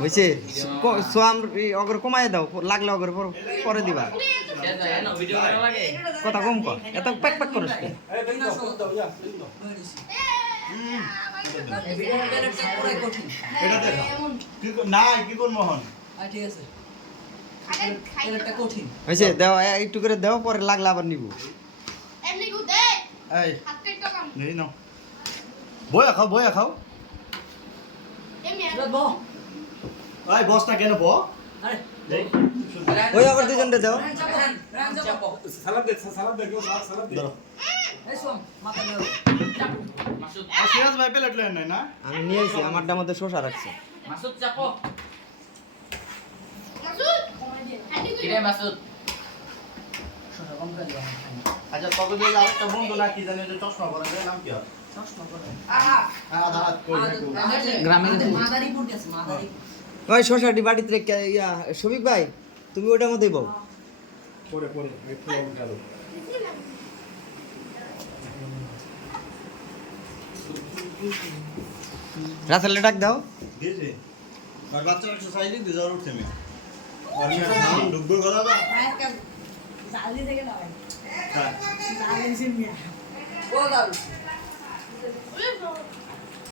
হয়েছে সোয়াম অগর কমাই দাও লাগলে অগর পরে দিবা কথা কম কর এত প্যাক প্যাক করস হয়েছে দেও একটু করে দেও পরে লাগলে আবার নিব বয়া খাও ভাই বসটা কেন বো ওই আবার দুজনটা দাও সিরাজ ভাই প্লেট লেন নাই না আমি নিয়ে আইছি আমারটার মধ্যে শসা রাখছে মাসুদ চাপো কিরে মাসুদ আচ্ছা তবে যে আরেকটা বন্ধু না কি জানি যে চশমা পরে নাম কি হয় আধা হাত করে গ্রামে মাদারীপুর গেছে মাদারীপুর ওই শসাটি বাড়িতে রেখে ইয়া শফিক ভাই তুমি ওটার মধ্যেই বউ পরে একটু গেল রাসেলে ডাক দাও দিয়েছে আর বাচ্চা এক্সারসাইজ দিতে যাওয়ার উঠছে আমি আর আমি ঢুকবো গলা বা জালি থেকে দাও হ্যাঁ জালি সিমিয়া ও দাও